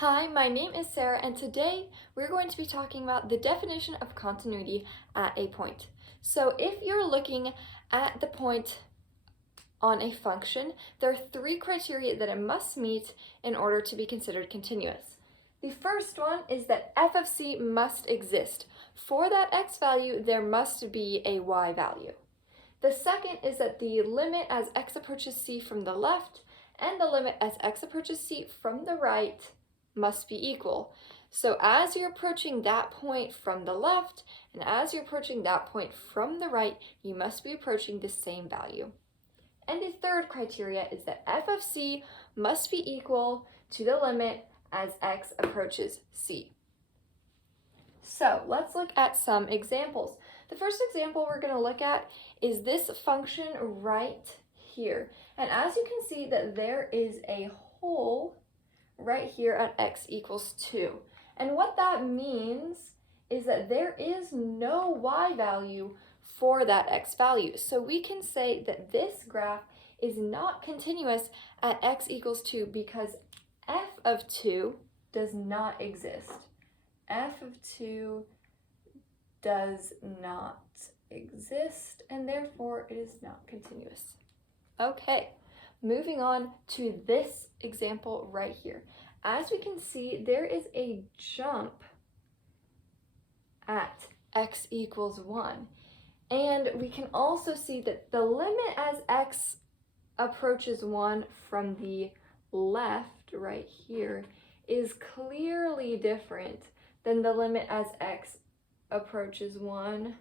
Hi, my name is Sarah, and today we're going to be talking about the definition of continuity at a point. So if you're looking at the point on a function, there are three criteria that it must meet in order to be considered continuous. The first one is that f of c must exist. For that x value, there must be a y value. The second is that the limit as x approaches c from the left and the limit as x approaches c from the right must be equal. So as you're approaching that point from the left and as you're approaching that point from the right, you must be approaching the same value. And the third criteria is that f of c must be equal to the limit as x approaches c. So let's look at some examples. The first example we're going to look at is this function right here. And as you can see that there is a hole right here at x equals 2. And what that means is that there is no y value for that x value. So we can say that this graph is not continuous at x equals 2 because f of 2 does not exist. F of 2 does not exist, and therefore it is not continuous. Okay, moving on to this example right here. As we can see, there is a jump at x equals 1. And we can also see that the limit as x approaches 1 from the left right here is clearly different than the limit as x approaches 1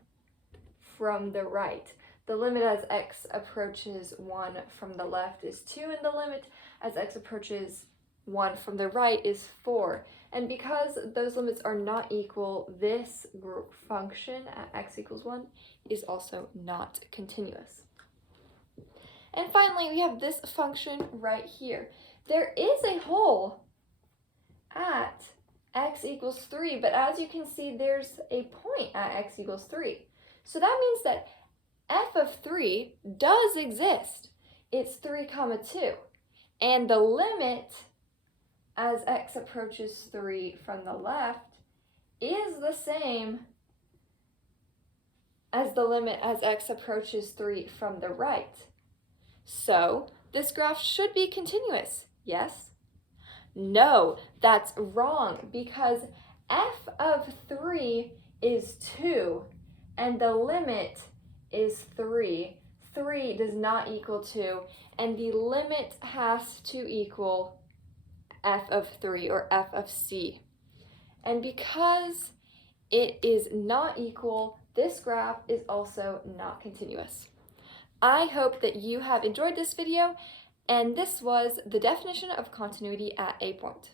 from the right. The limit as x approaches 1 from the left is 2, and the limit as x approaches 1 from the right is 4. And because those limits are not equal, this function at x equals 1 is also not continuous. And finally, we have this function right here. There is a hole at x equals 3, but as you can see, there's a point at x equals 3. So that means that f of 3 does exist. It's 3 comma 2. And the limit as x approaches 3 from the left is the same as the limit as x approaches 3 from the right. So this graph should be continuous, yes? No, that's wrong because f of 3 is 2 and the limit is 3. 3 does not equal 2 and the limit has to equal f of 3 or f of c. And because it is not equal, this graph is also not continuous. I hope that you have enjoyed this video, and this was the definition of continuity at a point.